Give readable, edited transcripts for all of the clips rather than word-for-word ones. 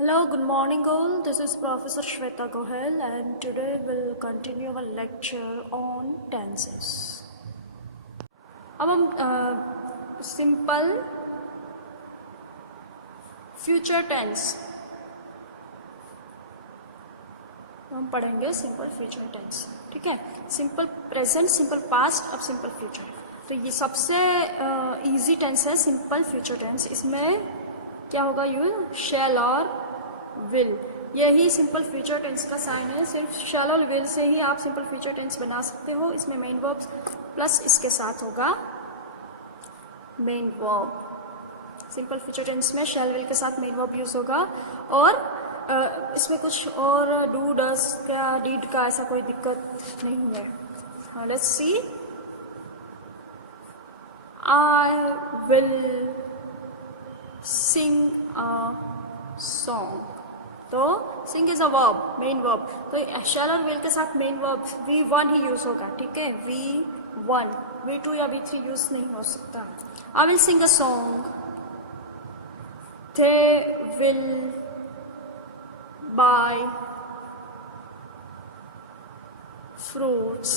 Hello, good morning all. This is Professor Shweta Gohel and today we'll continue our lecture on tenses. अब हम simple future tense हम पढ़ेंगे. Simple future tense, ठीक है. Simple present, simple past, अब simple future. तो ये सबसे इजी टेंस है सिंपल फ्यूचर टेंस. इसमें क्या होगा? यू शैल और विल, यही सिंपल फ्यूचर टेंस का साइन है. सिर्फ शैल और विल से ही आप सिंपल फ्यूचर टेंस बना सकते हो. इसमें मेन वर्ब प्लस इसके साथ होगा main verb. Simple future tense में शैल विल के साथ मेन वर्ब यूज होगा और इसमें कुछ और डू डस का डीड का ऐसा कोई दिक्कत नहीं है. हाँ, let's see. I will sing a song. तो sing is a verb, main verb. तो शैल और विल के साथ मेन वर्ब V1 ही यूज होगा, ठीक है. V1, V2 या V3 यूज नहीं हो सकता. आई will sing a song. They will buy fruits.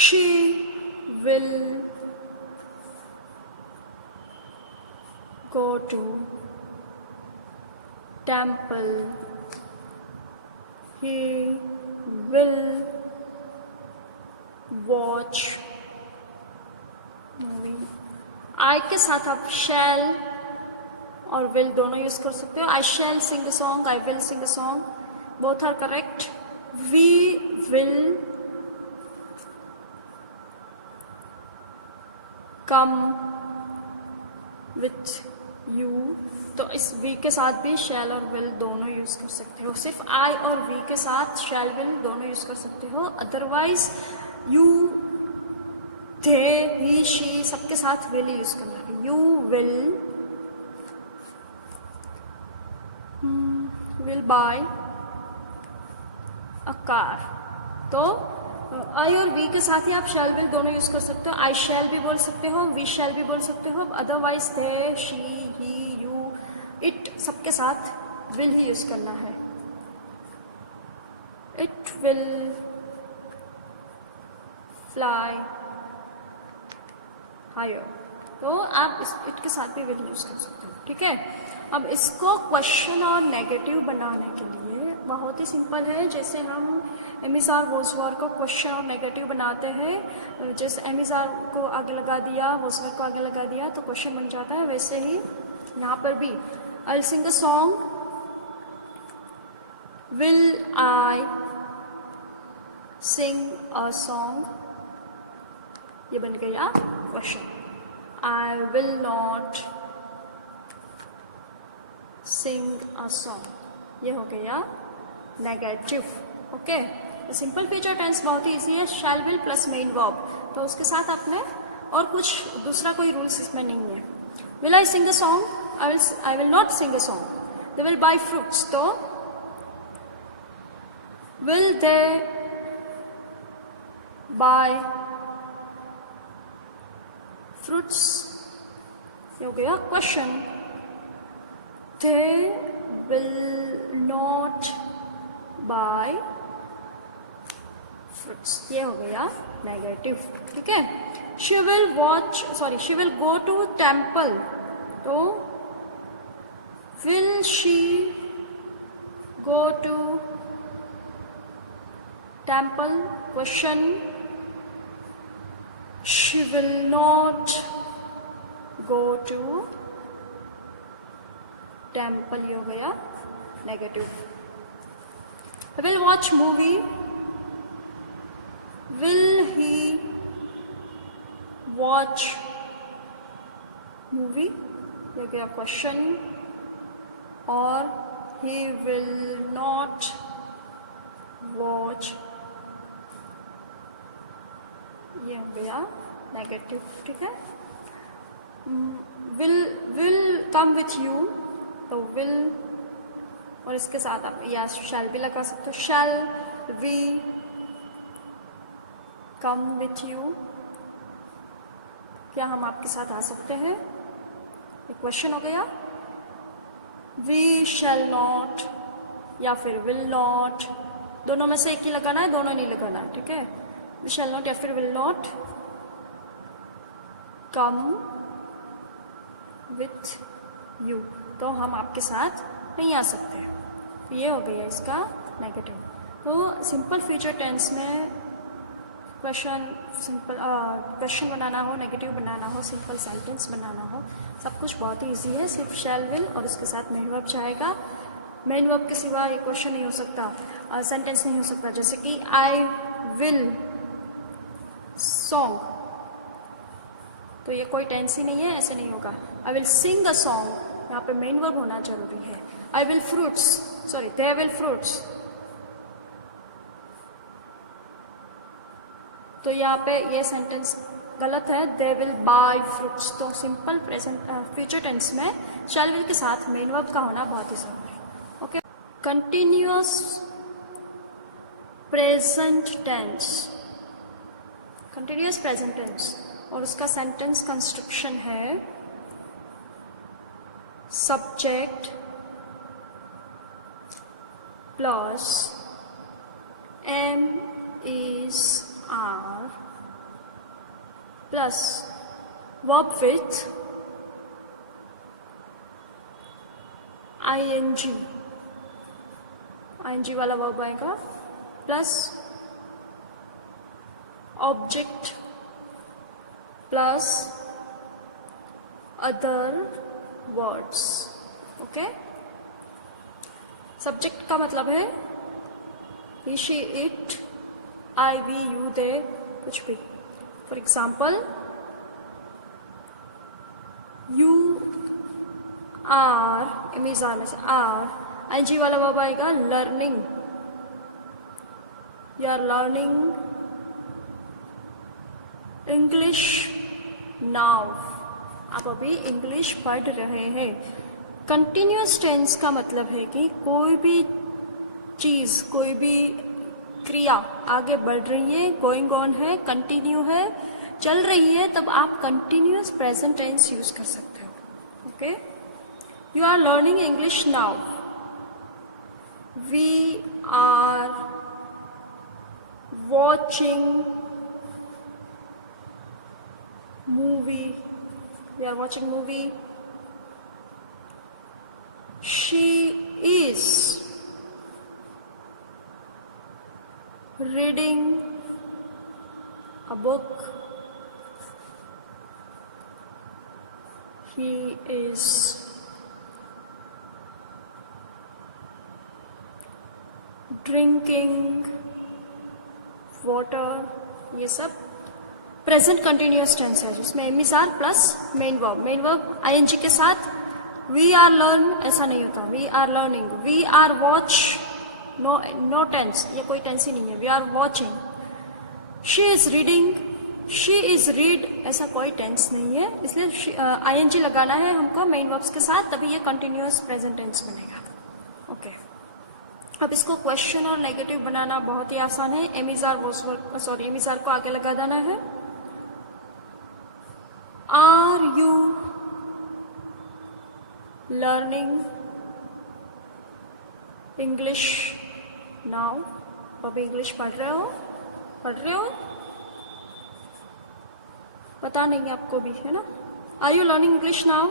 She will go to temple. He will watch movie. I के साथ आप shall और विल दोनों यूज कर सकते हो. I shall sing a song, I will sing a song, both are correct. We will come with you. तो इस वी के साथ भी शैल और विल दोनों यूज कर सकते हो. सिर्फ आई और वी के साथ शैल विल दोनों यूज कर सकते हो. Otherwise you, they, he, she सबके साथ विल यूज करना है. You will will buy a car. तो आई और वी के साथ ही आप शैल विल दोनों यूज कर सकते हो. आई शैल भी बोल सकते हो, वी शैल भी बोल सकते हो. Otherwise they, she, he, you, it सबके साथ विल ही यूज करना है. It will fly higher. तो आप इस इट के साथ भी विल यूज कर सकते हो, ठीक है. अब इसको क्वेश्चन और नेगेटिव बनाने के लिए बहुत ही सिंपल है. जैसे हम एमिजार वोसवर को क्वेश्चन और नेगेटिव बनाते हैं, जैसे एमिजार को आगे लगा दिया, वोसवर को आगे लगा दिया तो क्वेश्चन बन जाता है. वैसे ही यहाँ पर भी I will sing a song. Will I sing a song, ये बन गया question. I will not sing a song, ये हो गया नेगेटिव. ओके. तो सिंपल फ्यूचर टेंस बहुत ही इजी है. Shall will plus main verb, तो उसके साथ आपने और कुछ दूसरा कोई रूल्स इसमें नहीं है. Will I sing a song, I will not sing a song. They will buy fruits, तो विल दे बाय फ्रूट्स, ये हो गया question. They will not buy fruits, ये हो गया नेगेटिव, ठीक है. She will go to temple. तो will she go to temple? Question. She will not go to temple, ये हो गया negative. Will watch movie. Will he watch movie, ये हो गया क्वेश्चन. और ही विल नॉट वॉच, ये हो गया नेगेटिव, ठीक है. विल कम विथ यू, तो विल और इसके साथ आप या शैल भी लगा सकते हो. Shall we come with you, क्या हम आपके साथ आ सकते हैं? ये क्वेश्चन हो गया. वी शैल नॉट या फिर विल नॉट, दोनों में से एक ही लगाना है, दोनों नहीं लगाना, ठीक है। वी शैल नॉट या फिर will not come with you, तो हम आपके साथ नहीं आ सकते। तो ये हो गया इसका नेगेटिव। तो सिंपल फ्यूचर टेंस में क्वेश्चन बनाना हो, नेगेटिव बनाना हो, सिंपल सेंटेंस बनाना हो, सब कुछ बहुत ही ईजी है। सिर्फ शैल विल और उसके साथ मेन वर्ब जाएगा। मेन वर्ब के सिवा ये क्वेश्चन नहीं हो सकता, सेंटेंस नहीं हो सकता। जैसे कि आई विल सॉन्ग, तो ये कोई टेंस ही नहीं है, ऐसे नहीं होगा। आई विल सिंग अ सॉन्ग, यहाँ पे मेन वर्ब होना जरूरी है। I will fruits, sorry they will fruits, तो यहाँ पे ये सेंटेंस गलत है, दे विल बाय फ्रूट्स। तो सिंपल प्रेजेंट फ्यूचर टेंस में शैल विल के साथ मेन वर्ब का होना बहुत ही जरूरी है। Okay, continuous present tense, continuous present tense और उसका सेंटेंस कंस्ट्रक्शन है subject plus am is are plus verb with ING, ING वाला वर्ब आएगा, plus object plus other words. Okay, subject का मतलब है he she it I we you they, कुछ भी। फॉर एग्जाम्पल यू आर, इमेजार में से आर, आई जी वाला वर्ब आएगा learning, you are learning English now, आप अभी इंग्लिश पढ़ रहे हैं। कंटिन्यूअस टेंस का मतलब है कि कोई भी चीज़, कोई भी क्रिया आगे बढ़ रही है, गोइंग ऑन है, कंटिन्यू है, चल रही है, तब आप कंटिन्यूअस प्रेजेंट टेंस यूज कर सकते हो। Okay, you are learning English now, we are watching movie, we are watching movie, she is reading a book, he is drinking water। ये सब प्रेजेंट कंटिन्यूअस टेंस है जिसमें am is are plus main verb, main verb ING के साथ। We are learn ऐसा नहीं होता, we are learning, we are watch, no tense, ये कोई टेंस ही नहीं है, we are watching. She is reading, she is read, ऐसा कोई टेंस नहीं है, इसलिए आईएनजी लगाना है हमको मेन वर्ब्स के साथ, तभी ये कंटिन्यूअस प्रेजेंट टेंस बनेगा। ओके, अब इसको क्वेश्चन और नेगेटिव बनाना बहुत ही आसान है। Am is are, sorry am is are को आगे लगा देना है। Are you learning English now? अभी इंग्लिश पढ़ रहे हो, पता नहीं आपको भी, है ना। Are you learning English now?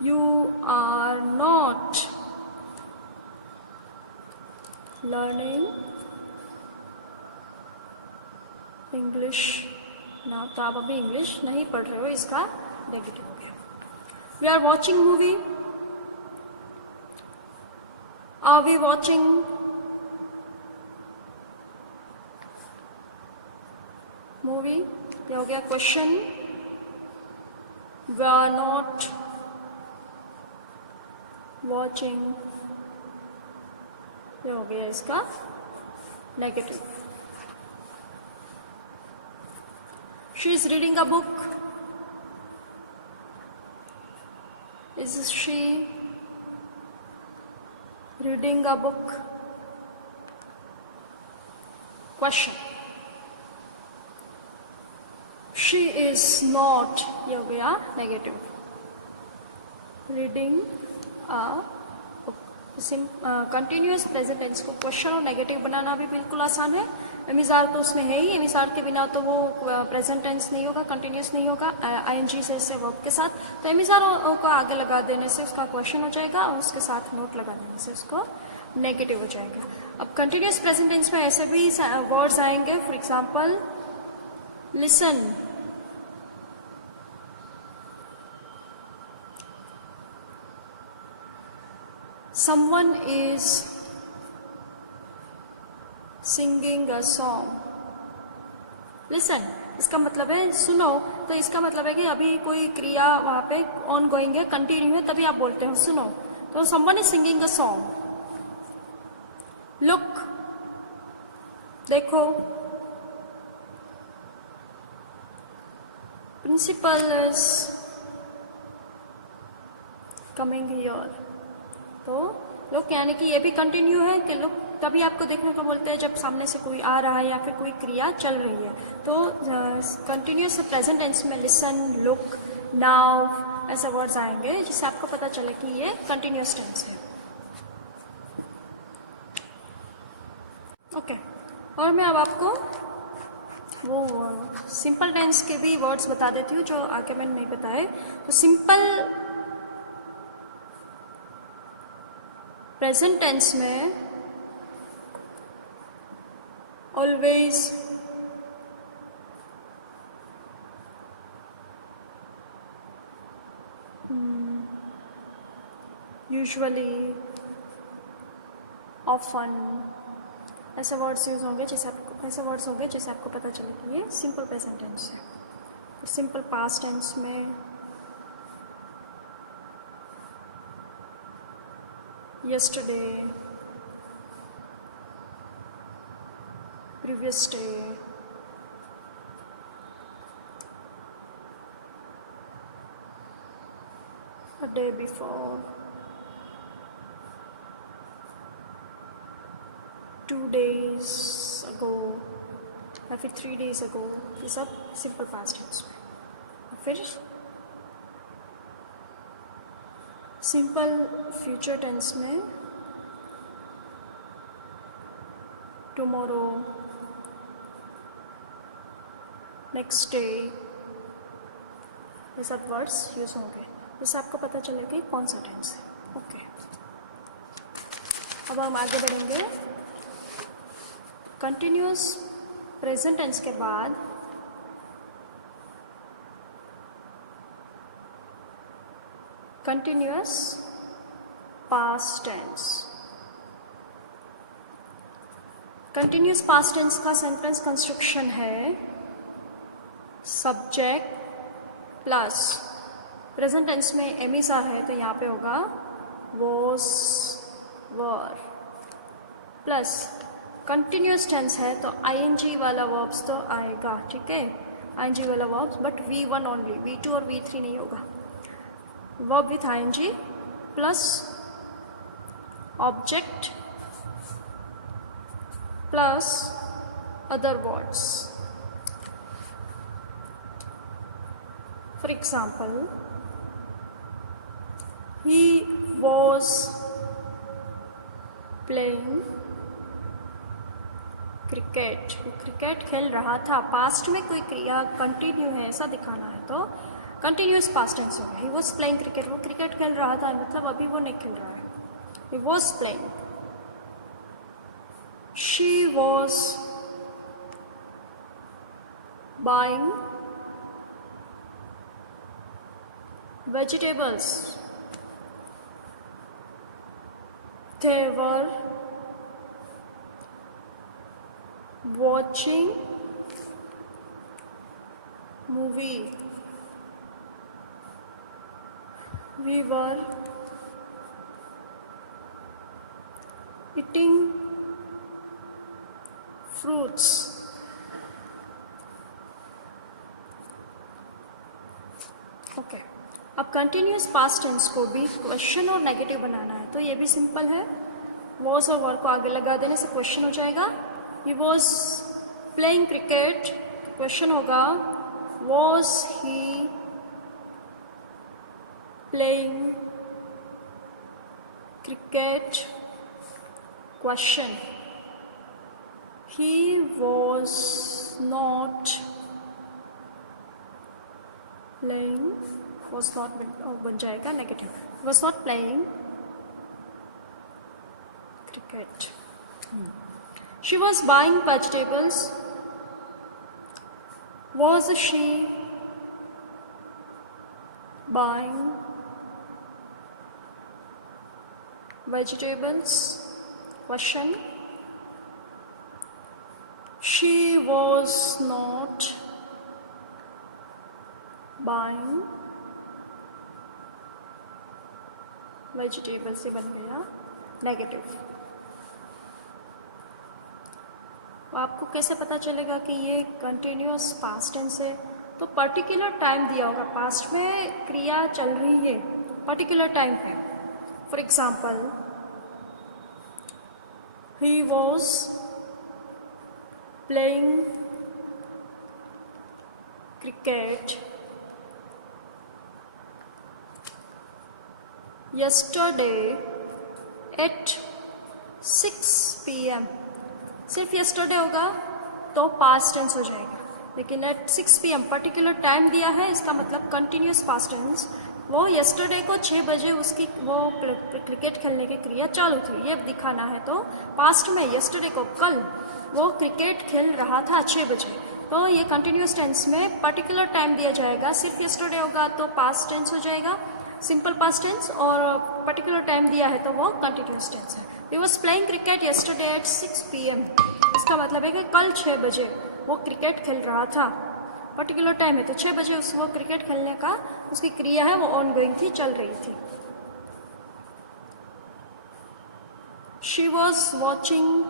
You are not learning English ना, तो आप अभी इंग्लिश नहीं पढ़ रहे हो, इसका नेगेटिव हो गया। We are watching movie, are we watching movie, ये हो गया question. We are not watching, ये हो गया इसका negative. She is reading a book. Is she reading a book? Question. She is not, ये हो गया negative. Reading continuous present tense को क्वेश्चन और नेगेटिव बनाना भी बिल्कुल आसान है। एमिजार तो उसमें है ही, एमिजार के बिना तो वो प्रेजेंट टेंस नहीं होगा, कंटिन्यूस नहीं होगा आईएनजी से वर्ब के साथ। तो एमिजार को आगे लगा देने से उसका क्वेश्चन हो जाएगा और उसके साथ नोट लगा देने से उसको नेगेटिव हो जाएगा। अब कंटिन्यूस प्रेजेंट टेंस में ऐसे भी वर्ड्स आएंगे, for example listen, someone is singing a song. Listen, इसका मतलब है सुनो, तो इसका मतलब है कि अभी कोई क्रिया वहां पे ऑन गोइंग है, कंटिन्यू है, तभी आप बोलते हो सुनो। तो someone is singing a song. Look, देखो, principal is coming here. तो लुक यानी कि ये भी कंटिन्यू है कि लुक तभी आपको देखने को बोलते हैं जब सामने से कोई आ रहा है या फिर कोई क्रिया चल रही है। तो कंटिन्यूस प्रेजेंट टेंस में लिसन, लुक, नाउ ऐसे वर्ड्स आएंगे जिससे आपको पता चले कि ये कंटिन्यूस टेंस है। ओके, और मैं अब आपको वो सिंपल टेंस के भी वर्ड्स बता देती हूँ जो आगे मैंने नहीं बताए। तो सिंपल प्रेजेंट टेंस में ऑलवेज, यूजुअली, ऑफन ऐसे वर्ड्स यूज होंगे जैसे आपको पता चले कि ये सिंपल प्रेजेंट टेंस है। सिंपल पास्ट टेंस में yesterday, previous day, a day before, 2 days ago या फिर 3 days ago, ये सब सिंपल पास्ट टेंस में। फिर सिंपल फ्यूचर टेंस में टुमारो, नेक्स्ट डे, ये सब वर्ड्स यूज होंगे जिससे आपको पता चलेगा कि कौन सा टेंस है। ओके, अब हम आगे बढ़ेंगे। कंटिन्यूस प्रेजेंट टेंस के बाद continuous past tense. Continuous past tense का सेंटेंस कंस्ट्रक्शन है सब्जेक्ट प्लस, प्रेजेंट टेंस में एमिसार है तो यहाँ पे होगा was, were, plus continuous tense है तो आईएनजी वाला वर्ब्स तो आएगा, ठीक है, आईएनजी वाला verbs, but V1 only, V2 और V3 नहीं होगा। verb with ing plus object plus other words. For example, he was playing cricket, cricket खेल रहा था। पास्ट में कोई क्रिया कंटिन्यू है ऐसा दिखाना है तो कंटिन्यूस पास्ट टेंस होगा। ही वॉज प्लेइंग क्रिकेट, वो क्रिकेट खेल रहा था मतलब अभी वो नहीं खेल रहा है। ही was playing, she was buying vegetables, they were watching movie, we were eating fruits. Okay, अब कंटिन्यूस पास्ट टेंस को भी क्वेश्चन और नेगेटिव बनाना है तो ये भी सिंपल है। वॉज और वर को आगे लगा देने से क्वेश्चन हो जाएगा। He was playing cricket, question होगा was he playing cricket question. He was not playing, was not बन जाएगा negative, was not playing cricket. She was buying vegetables. Was she buying vegetables? Question. She was not buying vegetables. से बन गया negative. आपको कैसे पता चलेगा कि ये कंटिन्यूअस पास्ट टेंस है? तो पर्टिकुलर टाइम दिया होगा, पास्ट में क्रिया चल रही है पर्टिकुलर टाइम पे. For example, he was playing cricket yesterday at 6 PM. सिर्फ yesterday होगा तो पास्ट टेंस हो जाएगा, लेकिन at 6 PM पर्टिकुलर टाइम दिया है, इसका मतलब कंटिन्यूस पास्ट टेंस. वो yesterday को 6 बजे उसकी वो क्रिकेट खेलने की क्रिया चालू थी, ये दिखाना है. तो पास्ट में yesterday को कल वो क्रिकेट खेल रहा था 6 बजे, तो ये कंटिन्यूस टेंस में पर्टिकुलर टाइम दिया जाएगा. सिर्फ yesterday होगा तो पास्ट टेंस हो जाएगा, सिंपल पास्ट टेंस, और पर्टिकुलर टाइम दिया है तो वो कंटिन्यूस टेंस है. ही was playing cricket yesterday at 6 PM. इसका मतलब है कि कल 6 बजे वो क्रिकेट खेल रहा था. पर्टिकुलर टाइम है तो 6 बजे वो क्रिकेट खेलने का उसकी क्रिया है वो ऑन गोइंग थी, चल रही थी. She was watching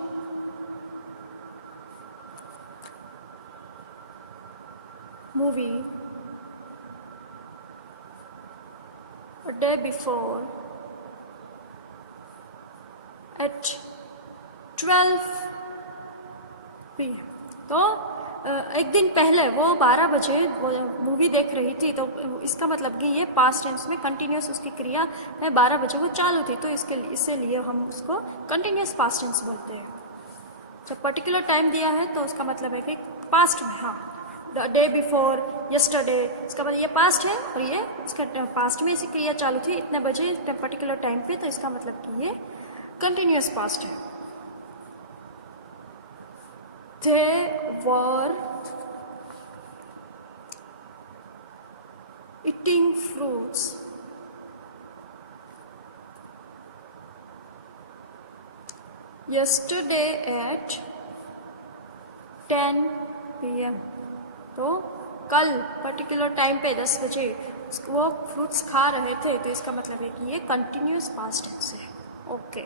movie a day before at 12 PM. तो एक दिन पहले वो 12 बजे वो मूवी देख रही थी, तो इसका मतलब कि ये पास्ट टेंस में कंटिन्यूस उसकी क्रिया है 12 बजे वो चालू थी, तो इसके लिए हम उसको कंटिन्यूस पास्ट टेंस बोलते हैं. जब पर्टिकुलर टाइम दिया है तो उसका मतलब है कि पास्ट में. हाँ, डे बिफोर, yesterday, इसका मतलब ये पास्ट है और ये इसका पास्ट में इसी क्रिया चालू थी इतने बजे पर्टिकुलर टाइम पे, तो इसका मतलब कि ये कंटिन्यूस पास्ट है. They were eating fruits yesterday at 10 PM. तो कल पर्टिकुलर टाइम पे 10 बजे वो फ्रूट्स खा रहे थे, तो इसका मतलब है कि ये कंटिन्यूस पास्ट टेंस है. ओके.